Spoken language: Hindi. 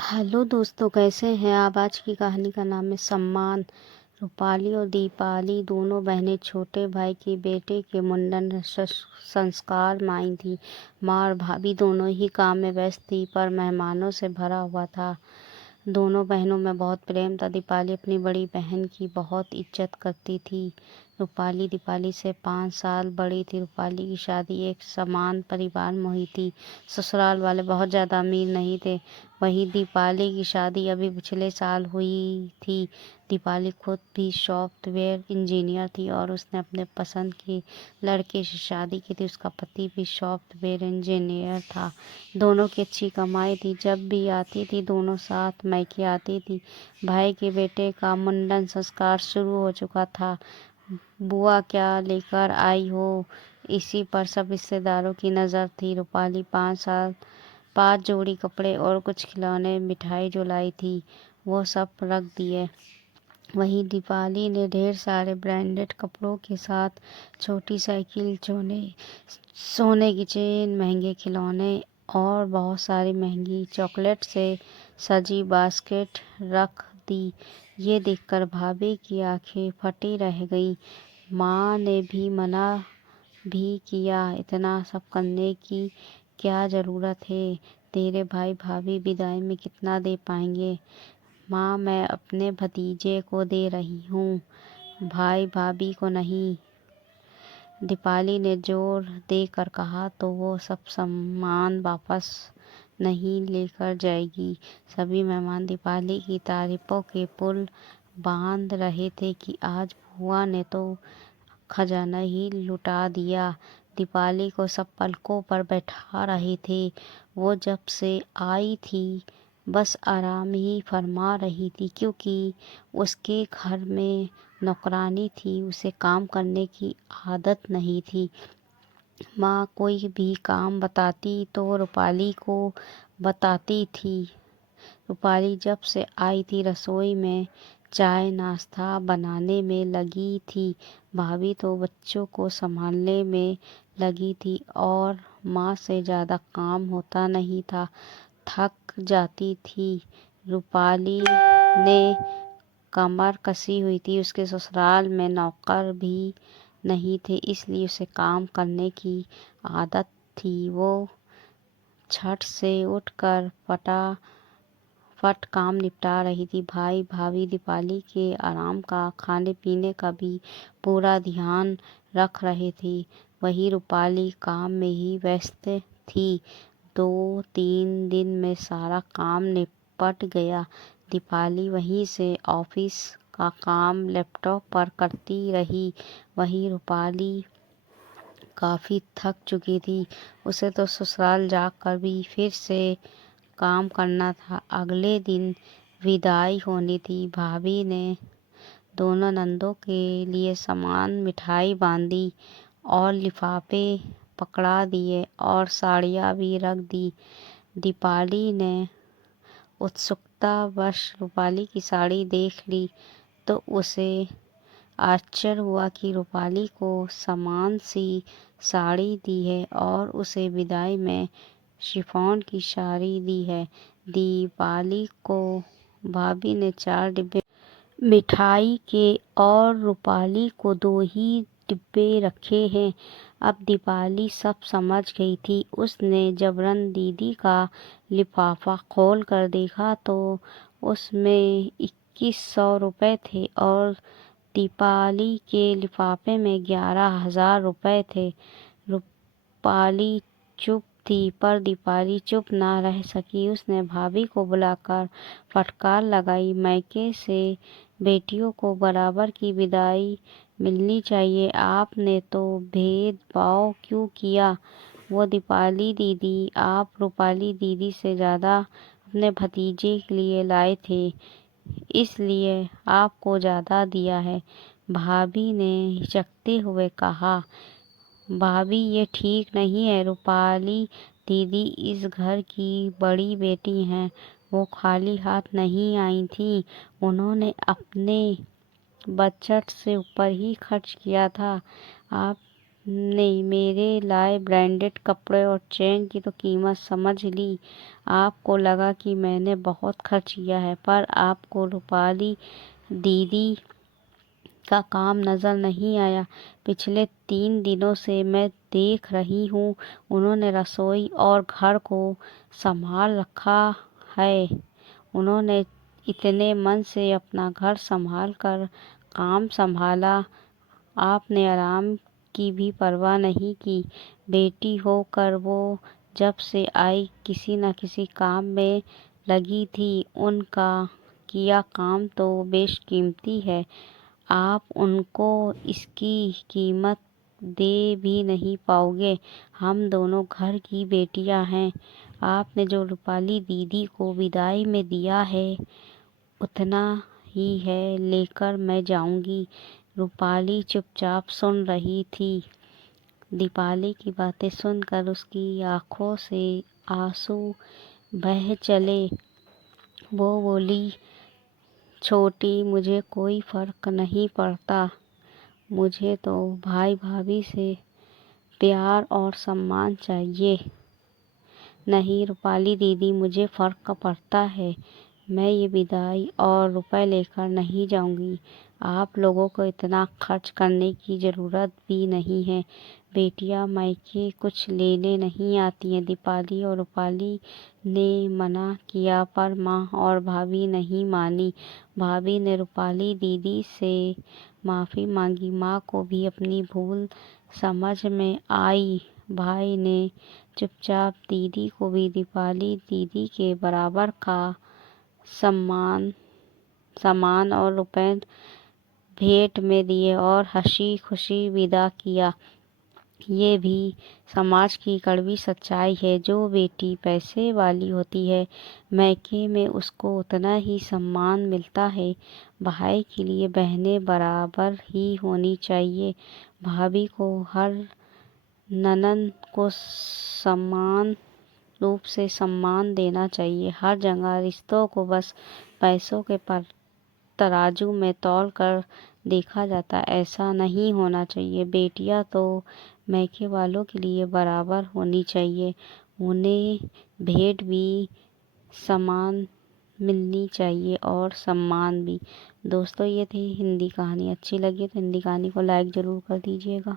हेलो दोस्तों, कैसे हैं आप। आज की कहानी का नाम है सम्मान। रूपाली और दीपाली दोनों बहनें छोटे भाई के बेटे के मुंडन संस्कार में आई थी। माँ और भाभी दोनों ही काम में व्यस्त थी, पर मेहमानों से भरा हुआ था। दोनों बहनों में बहुत प्रेम था। दीपाली अपनी बड़ी बहन की बहुत इज्जत करती थी। रूपाली दीपाली से 5 साल बड़ी थी। रूपाली की शादी एक समान परिवार में हुई थी। ससुराल वाले बहुत ज़्यादा अमीर नहीं थे। वहीं दीपाली की शादी अभी पिछले साल हुई थी। दीपाली खुद भी सॉफ्टवेयर इंजीनियर थी और उसने अपने पसंद के लड़के से शादी की थी। उसका पति भी सॉफ्टवेयर इंजीनियर था। दोनों की अच्छी कमाई थी। जब भी आती थी दोनों साथ मैके आती थी। भाई के बेटे का मुंडन संस्कार शुरू हो चुका था। बुआ क्या लेकर आई हो, इसी पर सब रिश्तेदारों की नज़र थी। रूपाली 5 जोड़ी कपड़े और कुछ खिलौने मिठाई जो लाई थी वो सब रख दिए। वहीं दीपाली ने ढेर सारे ब्रांडेड कपड़ों के साथ छोटी साइकिल, सोने की चेन, महंगे खिलौने और बहुत सारी महंगी चॉकलेट से सजी बास्केट रख दी। ये देखकर भाभी की आंखें फटी रह गई। माँ ने भी मना भी किया, इतना सब करने की क्या ज़रूरत है। तेरे भाई भाभी विदाई में कितना दे पाएंगे। माँ, मैं अपने भतीजे को दे रही हूँ, भाई भाभी को नहीं। दीपाली ने जोर देकर कहा तो वो सब सामान वापस नहीं लेकर जाएगी। सभी मेहमान दीपाली की तारीफों के पुल बांध रहे थे कि आज बुआ ने तो खजाना ही लुटा दिया। दीपाली को सब पलकों पर बैठा रहे थे। वो जब से आई थी बस आराम ही फरमा रही थी, क्योंकि उसके घर में नौकरानी थी, उसे काम करने की आदत नहीं थी। माँ कोई भी काम बताती तो रूपाली को बताती थी। रूपाली जब से आई थी रसोई में चाय नाश्ता बनाने में लगी थी। भाभी तो बच्चों को संभालने में लगी थी और माँ से ज़्यादा काम होता नहीं था, थक जाती थी। रूपाली ने कमर कसी हुई थी। उसके ससुराल में नौकर भी नहीं थे, इसलिए उसे काम करने की आदत थी। वो झट से उठकर फट काम निपटा रही थी। भाई भाभी दीपाली के आराम का, खाने पीने का भी पूरा ध्यान रख रहे थे। वही रूपाली काम में ही व्यस्त थी। 2-3 दिन में सारा काम निपट गया। दीपाली वहीं से ऑफिस का काम लैपटॉप पर करती रही। वहीं रूपाली काफ़ी थक चुकी थी। उसे तो ससुराल जाकर भी फिर से काम करना था। अगले दिन विदाई होनी थी। भाभी ने दोनों नंदों के लिए सामान मिठाई बांधी और लिफाफे पकड़ा दिए और साड़ियाँ भी रख दी। दीपाली ने उत्सुकतावश रूपाली की साड़ी देख ली तो उसे आश्चर्य हुआ कि रूपाली को समान सी साड़ी दी है और उसे विदाई में शिफॉन की साड़ी दी है। दीपाली को भाभी ने 4 डिब्बे मिठाई के और रूपाली को 2 ही डिब्बे रखे हैं। अब दीपाली सब समझ गई थी। उसने जबरन दीदी का लिफाफा खोल कर देखा तो उसमें 2100 रुपये थे और दीपाली के लिफाफे में 11,000 रुपये थे। रूपाली चुप थी, पर दीपाली चुप ना रह सकी। उसने भाभी को बुलाकर फटकार लगाई, मैके से बेटियों को बराबर की विदाई मिलनी चाहिए, आपने तो भेदभाव क्यों किया। वो दीपाली दीदी, आप रूपाली दीदी से ज़्यादा अपने भतीजे के लिए लाए थे, इसलिए आपको ज़्यादा दिया है, भाभी ने हिचकते हुए कहा। भाभी, ये ठीक नहीं है। रूपाली दीदी इस घर की बड़ी बेटी हैं, वो खाली हाथ नहीं आई थी। उन्होंने अपने बजट से ऊपर ही खर्च किया था। आप ने मेरे लाए ब्रांडेड कपड़े और चेन की तो कीमत समझ ली। आपको लगा कि मैंने बहुत खर्च किया है, पर आपको रूपाली दीदी का काम नजर नहीं आया। पिछले 3 दिनों से मैं देख रही हूँ, उन्होंने रसोई और घर को संभाल रखा है। उन्होंने इतने मन से अपना घर संभाल कर काम संभाला, आपने आराम की भी परवाह नहीं की। बेटी होकर वो जब से आई किसी न किसी काम में लगी थी। उनका किया काम तो बेशकीमती है, आप उनको इसकी कीमत दे भी नहीं पाओगे। हम दोनों घर की बेटियां हैं। आपने जो रूपाली दीदी को विदाई में दिया है उतना ही है, लेकर मैं जाऊंगी। रूपाली चुपचाप सुन रही थी। दीपाली की बातें सुनकर उसकी आंखों से आंसू बह चले। वो बोली, छोटी, मुझे कोई फर्क नहीं पड़ता। मुझे तो भाई भाभी से प्यार और सम्मान चाहिए। नहीं रूपाली दीदी, मुझे फर्क पड़ता है। मैं ये विदाई और रुपए लेकर नहीं जाऊंगी। आप लोगों को इतना खर्च करने की ज़रूरत भी नहीं है। बेटियां मायके कुछ लेने नहीं आती हैं। दीपाली और रूपाली ने मना किया, पर माँ और भाभी नहीं मानी। भाभी ने रूपाली दीदी से माफ़ी मांगी। माँ को भी अपनी भूल समझ में आई। भाई ने चुपचाप दीदी को भी दीपाली दीदी के बराबर का सम्मान सामान और रुपए भेंट में दिए और हंसी खुशी विदा किया। ये भी समाज की कड़वी सच्चाई है। जो बेटी पैसे वाली होती है, मायके में उसको उतना ही सम्मान मिलता है। भाई के लिए बहनें बराबर ही होनी चाहिए। भाभी को हर ननद को समान रूप से सम्मान देना चाहिए। हर जगह रिश्तों को बस पैसों के तराजू में तौल कर देखा जाता है, ऐसा नहीं होना चाहिए। बेटियां तो मायके वालों के लिए बराबर होनी चाहिए। उन्हें भेंट भी समान मिलनी चाहिए और सम्मान भी। दोस्तों, ये थी हिंदी कहानी। अच्छी लगी तो हिंदी कहानी को लाइक ज़रूर कर दीजिएगा।